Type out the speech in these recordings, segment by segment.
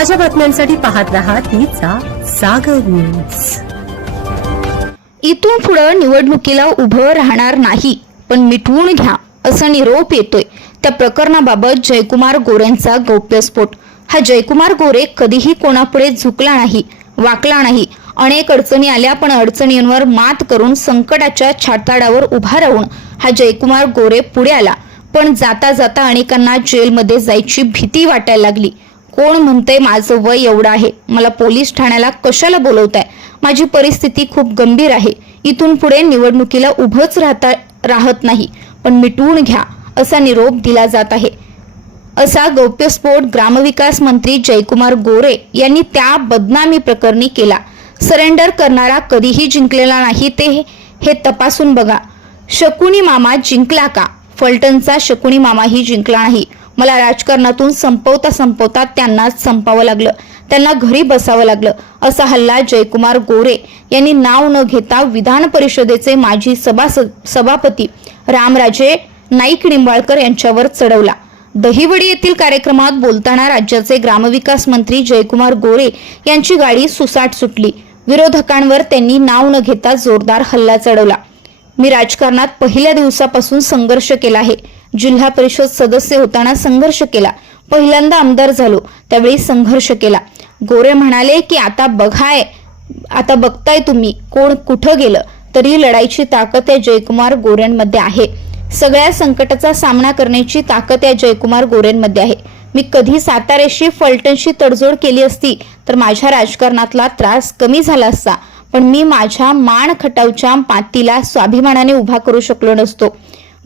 ताज्या बातम्यांसाठी पाहत रहा तिचा सागर न्यूज इथून पुढं निवडणुकीला उभं राहणार नाही पण मिटवून घ्या असा निरोप येतोय. त्या प्रकरणाबाबत जयकुमार गोरेंचा गौप्यस्फोट. हा जयकुमार गोरे कधीही कोणापुढे झुकला नाही वाकला नाही. अनेक अडचणी आल्या पण अडचणींवर मात करून संकटाच्या छाताडावर उभा राहून हा जयकुमार गोरे पुढे आला. पण जाता जाता अनेकांना जेलमध्ये जायची भीती वाटायला लागली. कोण म्हणतंय माझं वय एवढं आहे? मला पोलीस ठाण्याला कशाला बोलवताय? माझी परिस्थिती खूप गंभीर आहे. इथून पुढे निवडणुकीला उभंच राहता राहत नाही. पण मिटवून घ्या असा निरोप दिला जात आहे. असा गौप्यस्फोट ग्रामविकास मंत्री जयकुमार गोरे यांनी त्या बदनामी प्रकरणी केला. सरेंडर करणारा कधीही जिंकलेला नाही ते हे तपासून बघा. शकुनी मामा जिंकला का? फलटणचा शकुनी मामाही जिंकला नाही. मला राजकारणातून संपवता संपवता त्यांनाच संपावं लागलं. त्यांना घरी बसावं लागलं. असा हल्ला जयकुमार गोरे यांनी नाव न घेता विधान परिषदेचे माजी सभा सभापती रामराजे नाईक निंबाळकर यांच्यावर चढवला. दहिवडी येथील कार्यक्रमात बोलताना राज्याचे ग्रामविकास मंत्री जयकुमार गोरे यांची गाडी सुसाट सुटली. विरोधकांवर त्यांनी नाव न घेता जोरदार हल्ला चढवला. मी राजकारणात पहिल्या दिवसापासून संघर्ष केला आहे. जिल्हा परिषद सदस्य होताना संघर्ष केला. पहिल्यांदा आमदार झालो त्यावेळी संघर्ष केला. गोरे म्हणाले की आता बघाय आता बघताय तुम्ही कोण कुठं गेलं? तरी लढाईची ताकद या जयकुमार गोऱ्यांमध्ये आहे. सगळ्या संकटाचा सामना करण्याची ताकद या जयकुमार गोऱ्यांमध्ये आहे. मी कधी साताऱ्याशी फलटणशी तडजोड केली असती तर माझ्या राजकारणातला त्रास कमी झाला असता. पण मी माझ्या मान खटावच्या मातीला स्वाभिमानाने उभा करू शकलो नसतो.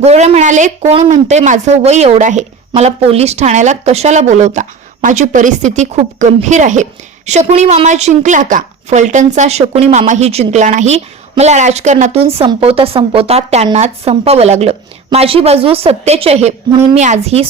गोरे म्हणाले कोण म्हणते माझं वय एवढं आहे? मला पोलीस ठाण्याला कशाला बोलवता? माझी परिस्थिती खूप गंभीर आहे. शकुणी मामा जिंकला का? फलटणचा शकुणी मामाही जिंकला नाही. मला राजकारणातून संपवता संपवता त्यांनाच संपावं लागलं. माझी बाजू सत्तेची आहे म्हणून मी आजही